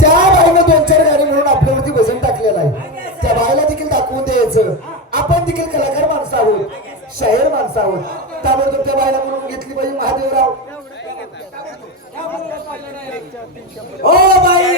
त्या बाईनं 2-4 गाणी म्हणून आपल्यावरती वजन टाकलेलं आहे. त्या बाईला देखील दाखवून द्यायचं आपण देखील कलाकार माणसं आहोत, शाहीर माणसं आहोत. त्याबरोबर त्या बाईला म्हणून घेतली पाहिजे महादेवराव. ओ बाई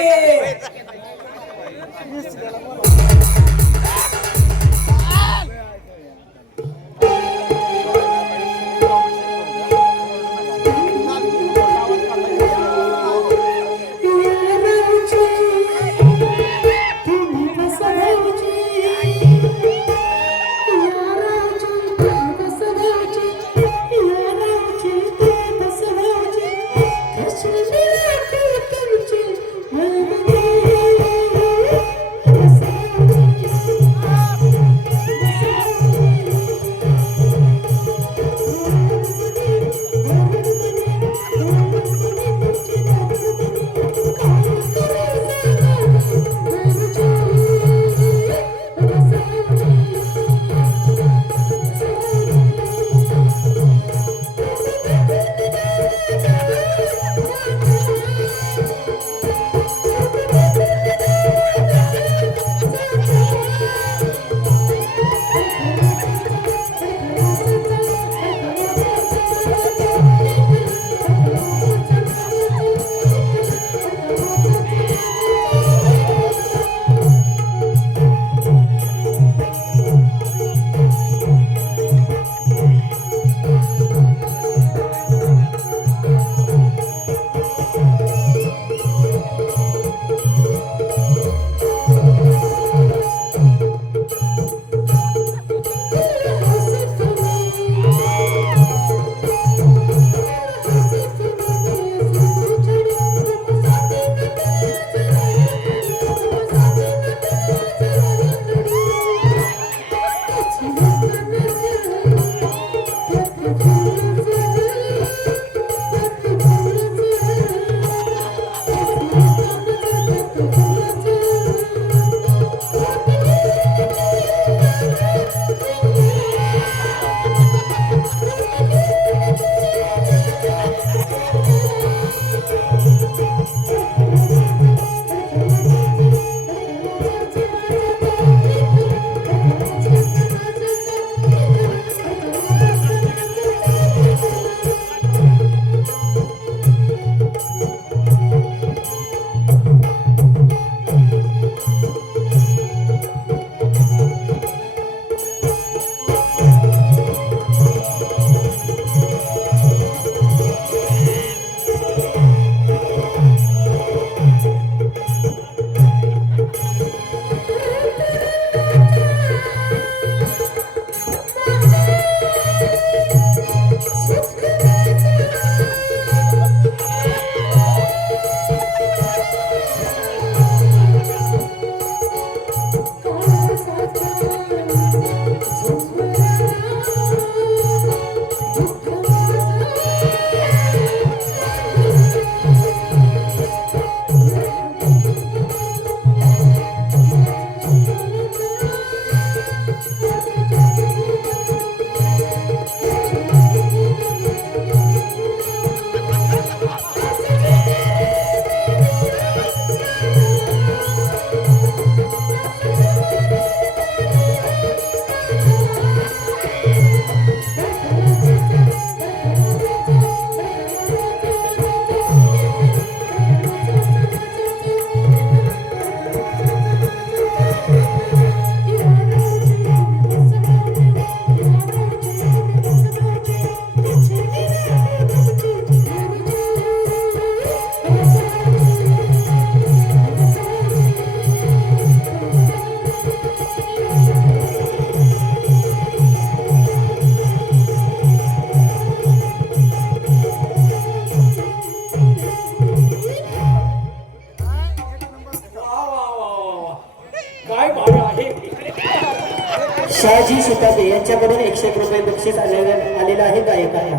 शहाजी सीताबे यांच्याकडून 101 रुपये बक्षीस आलेलं आहे गायकाला.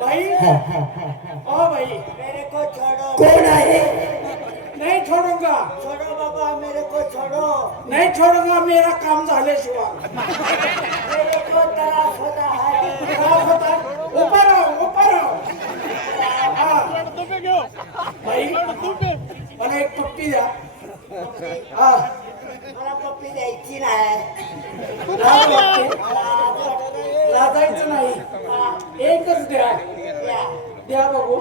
भाई हाँ हाँ हाँ ओ भाई मेरे को छोड़ो. कोण आहे? नहीं छोड़ूंगा. छोड़ो बाबा मेरे को छोड़ो. नहीं छोड़ूंगा मेरा काम झाल्याशिवाय. मेरे को त्रास होता है. त्रास होता है. ऊपर आओ ऊपर आओ. हाँ. भाई एक पप्पी द्या हा मला पप्पी द्यायची नाही. लाज वाटते. लाजायचं नाही. एकच द्या. या. द्या बघू.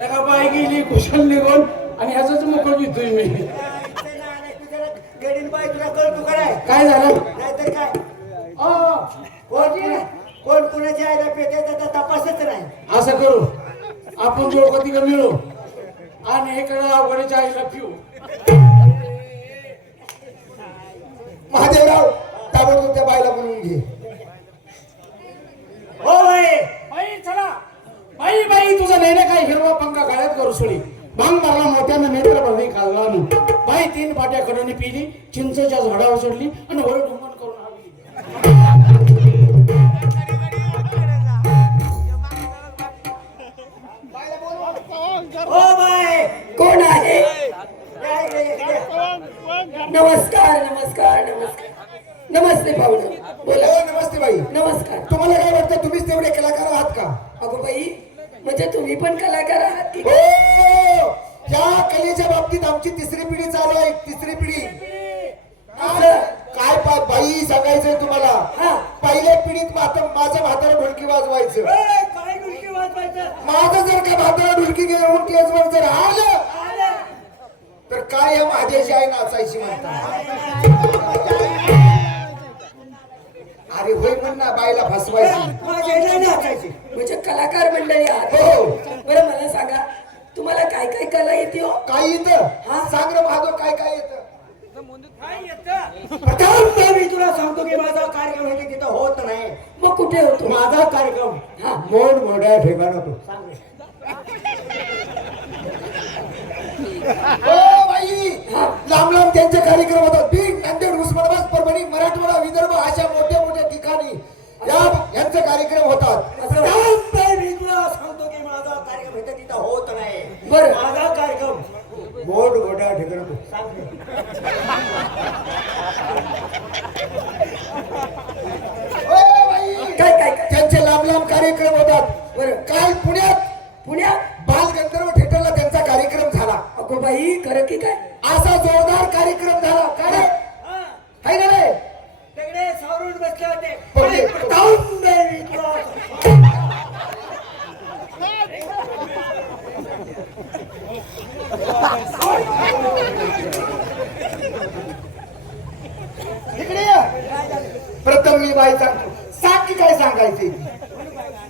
नका बाई गेली कुशल निघून आणि ह्याच मोकळ घेतोय मी. इथे नाही, तू जरा गडीन बाई तुला कळतो का नाही? काय झालं नाहीतर काय कोण कोण कुणाच्या आईला पेटे त्याचा तपासच नाही. असं करू आपण दोघं तिघं मिळू आणि इकडे अवघडीच्या आईला पिऊ. महादेवराव ताबडतोब त्या बाईला बोलवून घे. हो बाई. बाई चला बाई बाई तुझा नेणे काय हिरवा पंखा गाळ्यात करू सोडी भांग मारला मोठ्यानं नेत्र भरली खाल्ला बाई 3 पाट्या कडनी पिली चिंचेच्या झाडावर चढली आणि वर ढुंगण करून आली. हो बाई. कोण आहे? या इकडे, इकडे. नमस्कार नमस्कार नमस्कार. नमस्ते पाहुणे बोला. हो नमस्ते बाई. नमस्कार. तुम्हाला काय वाटतं तुम्हीच तेवढे कलाकार आहात का? अगो बाई म्हणजे तुम्ही पण कलाकार आहात की? हो या कलेच्या बाबतीत आमची तिसरी पिढी चालू आहे. तिसरी पिढी. काय बाई सांगायचंय तुम्हाला. हा. पहिल्या पिढीत माझं म्हातारा ढोलकी वाजवायचं. ए, काय गोष्टी वाजवायचं? माझं जर का म्हातारा ढोलकी घेऊन टेजवर जर आलं आलं. तर काय या माझ्याशी आई नाचायची म्हणतात. अरे होय म्हण ना बाईला फसवायची. माझ्या आईला नाचायची. म्हणजे कलाकार मंडळी आहात. हो. बरं मला सांगा तुम्हाला काय काय कला येते हो? काय येतं सांग रे महादेव काय काय येतं. काय येतं प्रथम मी तुला सांगतो की माझा कार्यक्रम हे तिथं होत नाही. मग कुठे होतो? माझा कार्यक्रम हा. मोड मोठ्या ठिकाणी होतो. सांग रे. हो बाई लांब लांब त्यांचे कार्यक्रम होतात. बीड नांदेड उस्मानाबाद परभणी मराठवाडा विदर्भ अशा मोठ्या मोठ्या ठिकाणी यांचे कार्यक्रम होतात. प्रथम मी तुला सांगतो की माझा कार्यक्रम हे तिथं होत नाही. बरं. माझा कार्यक्रम मोड मोठ्या ठिकाणी होतो. सांग रे. हो बाई काय काय काय? त्यांचे लांब लांब कार्यक्रम होतात. बरं. काल पुण्यात पुण्यात बालगंधर्व थिएटरला त्यांचा कार्यक्रम झाला. अगो बाई खरं की काय? असा जोरदार कार्यक्रम झाला. काय रे? हा. हाय का रे? तिकडे सावरून बसले होते. पडले. प्रथम मी तुला इकडे ये. प्रथम मी बाई सांगतो. सांग की काय सांगायचे.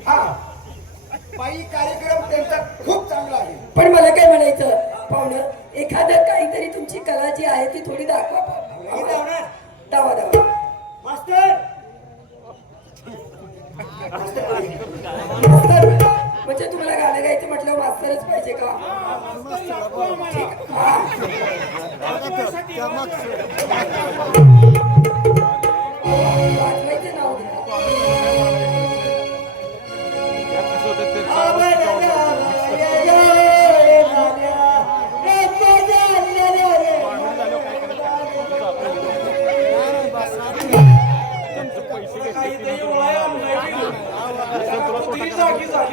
हा बाई कार्यक्रम त्यांचा खूप चांगला आहे. पण मला काय म्हणायचं पाहुणं एखादं काहीतरी तुमची कला जी आहे ती थोडी दाखवा. हे धावणार. दावा दावा. मास्तर मास्तर म्हणजे तुम्हाला गाणं गायचं म्हटलं मास्तरच पाहिजे का? हा. वाजवायचं नाव घ्या.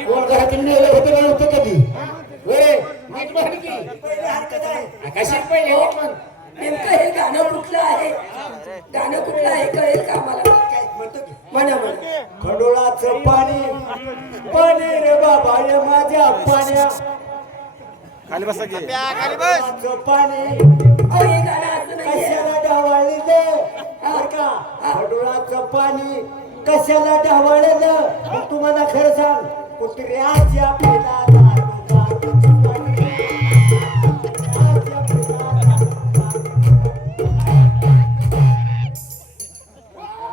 कोण घरातून नेलं होतं का नव्हतं कधी. होय नीट म्हण की. पहिले हरकत आहे. कशी पहिले नीट म्हण. नेमकं हे गाणं कुठलं आहे? गाणं कुठलं आहे कळेल का आम्हाला? काय म्हणतो की म्हणा म्हणा. खडोळाचं पाणी पाणी रे बाबा या माझ्या पाण्या खाली बसा की खडोळाचं पाणी अहो हे गाणं असं नाहीये. कशाला ढावळलं बर का खडोळाचं पाणी कशाला ढावळलं मग तुम्हाला खरं सांग कुत्र्याच्या पिलाला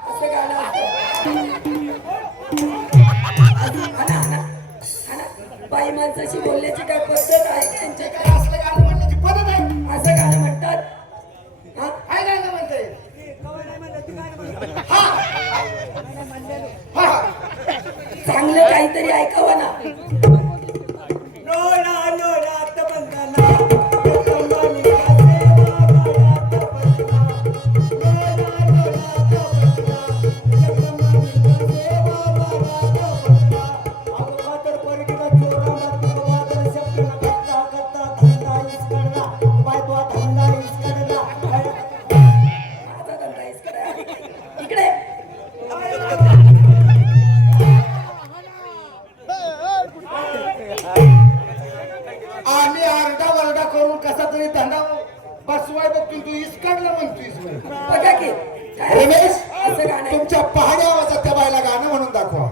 असं गाणं असतं. हाना, हाना, हाना. बाई माणसाशी बोलण्याची काय पद्धत आहे का त्यांच्याकडे? असलं गाणं म्हणण्याची पद्धत आहे. असं गाणं म्हणतात. हा? काय गाणं म्हणतंय. चांगलं काहीतरी ऐकावं ना. नोडा नोडात बंधना एकंदनी सेवा बाळात बंधना नोडा नोडात बंधना एकंदनी सेवा बाळात बंधना अगं खातर परगीला चोरा नाचवाय बघतोय तू इसकाडला म्हणतोयस म्हणे. बघा की काय रमेश असं गाणं आहे. तुमच्या पहाडी आवाजात त्या बायला गाणं म्हणून दाखवा.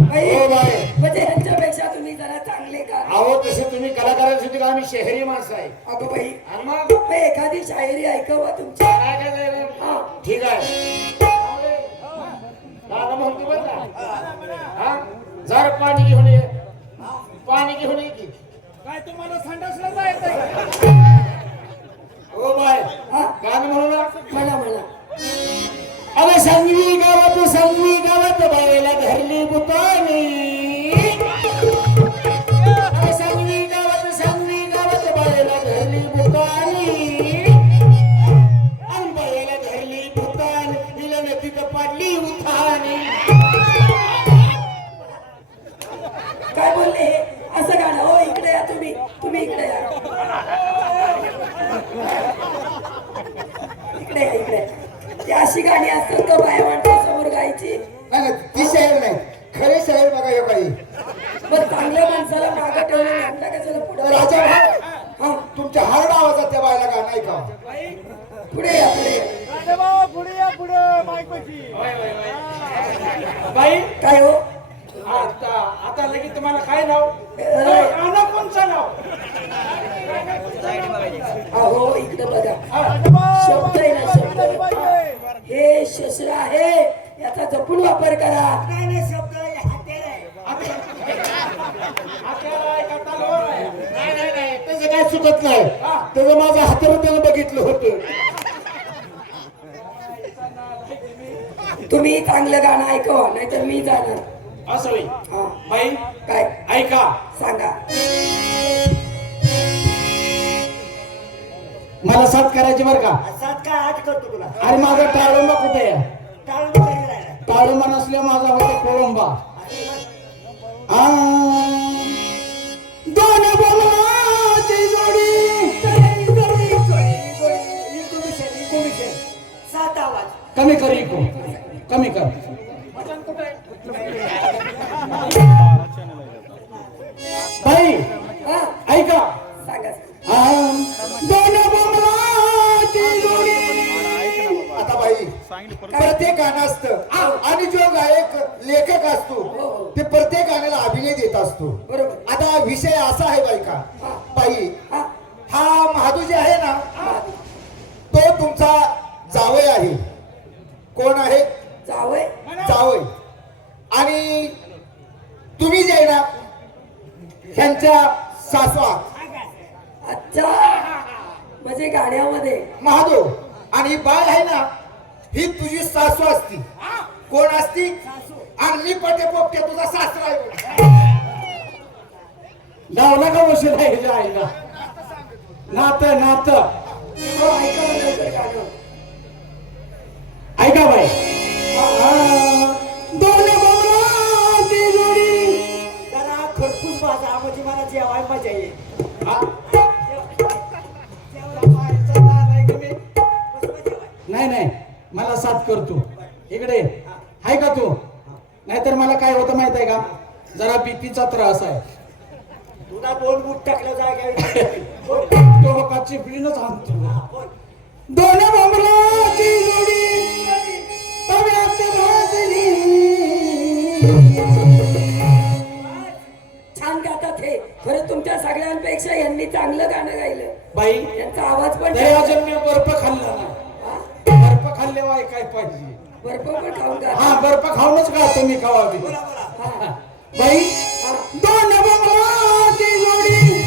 बाई, हो बाई. म्हणजे ह्यांच्यापेक्षा तुम्ही जरा चांगले का अहो तसे तुम्ही कलाकारांसाठी का आम्ही शहरी माणसं आहे अगं बाई आणि मग बाई, एखादी शायरी ऐकवा तुमची काय काय झालं? हा ठीक आहे दादा म्हणतो बरं का हा जर पाणी घेऊन ये पाणी घेऊन ये की काय तुम्हाला संडासला जायचं हो बाय हा गाणं म्हणू ना म्हणा म्हणा अरे संगवी गावात बायला धरली बुतानी अरे संगवी गावात बायला धरली बुतानी आणि बायला धरली बुतान हिला नदीत पाडली उठानी काय बोलले हे असं गाणं हो इकडे या तुम्ही इकडे या इकडे ती अशी गाणी असतात का बाया माणसा समोर गायची नाही ती शाहीर नाही खरे शाहीर बघा हे काही. बरं चांगल्या माणसाला मागं ठेवून घातला कशाला पुढे राजा भाऊ, हा तुमच्या हरड आवाजात त्या बायला गाणं ऐका. पुढे या पुढे बाई काय हो आता लगेच तुम्हाला काय नाव गाणं कोणचं नाव अहो इकडे बघा शब्द आहे ना शब्द हे शस्त्र आहे याचा जपून वापर करा काय नाही शब्द हातेर आहे. नाही त्याचं काय चुकत नाही त्याचं माझं हातावर त्यानं बघितलं होतं तुम्ही चांगलं गाणं ऐकवा नाहीतर मी जाणार असं होईल हा बाई काय ऐका सांगा मला साथ करायची बरं का सात काय आठ करतो तुला अरे माझा टाळंबा कुठे आहे टाळून काही राहिला. टाळंबा नसल्या माझा होते कोळंबा आ, दोन बोलाची जोडी इंट्रोडक्शन सात आवाज कमी कर इको कमी कर बाई हा ऐका सांगा दोन बोलाची जोडी आता बाई प्रत्येक गाणं असतं आणि जो गायक लेखक असतो ते प्रत्येक गाण्याला अभिनय देत असतो. बरोबर आता विषय असा आहे बाई का बाई हा हा महादू जे आहे ना तो तुमचा जावई आहे. कोण आहे जावय जावई आणि तुम्ही जे आहे ना ह्यांच्या सासवा अच्छा म्हणजे गाण्यामध्ये महादो आणि ही बाळ आहे ना ही तुझी सासू असती. कोण असती आणि मी पटे पोपटे तुझा सासरा आहे. लावला का वशील आहे ह्याच्या आईला नात नात हो ऐका लवकर गाणं ऐका बाई दोन बोलाची जोडी जरा खरपूस माझा म्हणजे मला जेवाय मजा येईल. नाही मला साथ करतो इकडे आहे का तू नाहीतर मला काय होतं माहित आहे का जरा बीपीचा त्रास आहे तुला दोन बूट टाकलं जाय तो का चिपलीनच आणतो दोन बोंबलाची जोडी तव्यात भाजली छान गातात हे खरं तुमच्या सगळ्यांपेक्षा यांनी चांगलं गाणं गायलं बाई यांचा आवाज पण दयाजन्य बर्फ खाल्ला ना हा? बर्फ खाल्ल्यावर काय पाहिजे बर्फ पण खाऊन गा हा बर्फ खाऊनच का तुम्ही खावावी हा बाई हा दोन बोंबलाची जोडी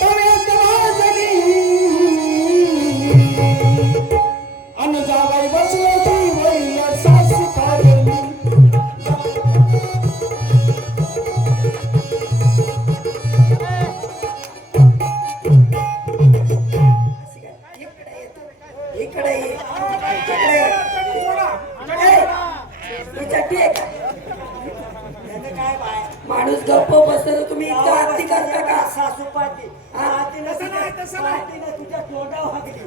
तव्यात भाजली अन जावाई बसल्याची वैया सासू काढली इकडे ये इकडे ये. ए, ही चड्डी आहे का त्याचं काय बाय माणूस गप्प बसतो तुम्ही इतका आरती करता का सासू पाटी तसं नाही. तुझ्या तोंडावर हाकली.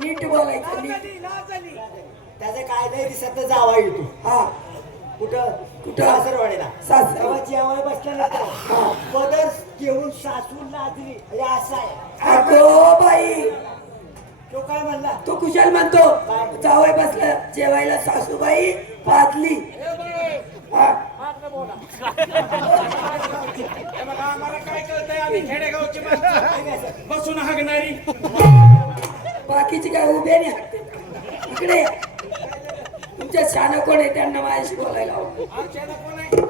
नीट बोलायचं नीट त्याचं काय नाही दिसत तर जावा येतो हा कुठं कुठं? सासरवाडीला सासर तेव्हा जेवाय बसला ना पदर घेऊन सासू लाजली हे असं आहे. अगो बाई तो काय म्हणला तो कुशाल म्हणतो जावई बसला जेवायला सासूबाई पाजली हा. आम्हाला काय कळतंय आम्ही खेडेगावची माणसं बसून हागणारी बाकीची काय उभे नाही हाकते. इकडे या. तुमच्या शान कोण आहे त्यांना माझ्याशी बोलायला हवं.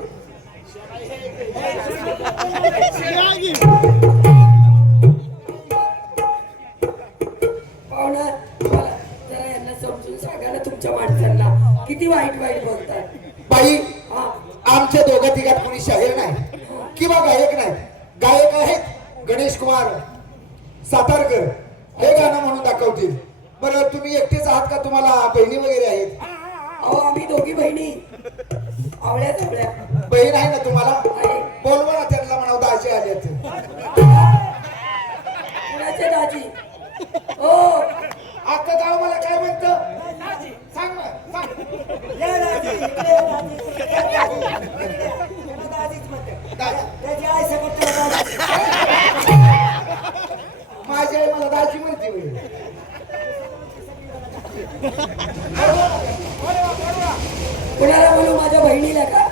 पाहुणा मला जरा यांना समजून सांगा ना तुमच्या माणसांना किती वाईट वाईट बोलतात. बाई हा आमच्या दोघा तिघात कोणी शाहीर नाही किंवा गायक नाही. गायक आहेत गणेश कुमार सातारकर हे गाणं म्हणून दाखवतील. बरं तुम्ही एकटेच आहात का तुम्हाला बहिणी वगैरे आहेत? अहो आम्ही दोघी बहिणी आवळ्या आवळ्या बहीण आहे ना तुम्हाला? आहे. बोलवा ना त्यांना म्हणावं दाजी आले ते. कुणाचे दाजी हो आता जाऊ मला काय म्हणतं सांग ना सांग. या दाजी, इकडे या दाजी, इकडे या दाजी. इकडे या. त्याला दाजीच म्हणते. त्याची आई सकट त्याला दाजी. माझी आई मला दाजी म्हणते होय. कुणाला बोलू माझ्या बहिणीला का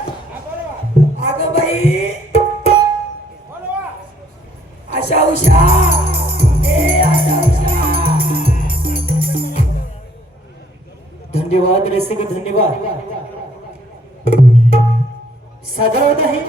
अगं बाई आशा उषा ए आशा उषा धन्यवाद रसिक धन्यवाद. साधारण आहे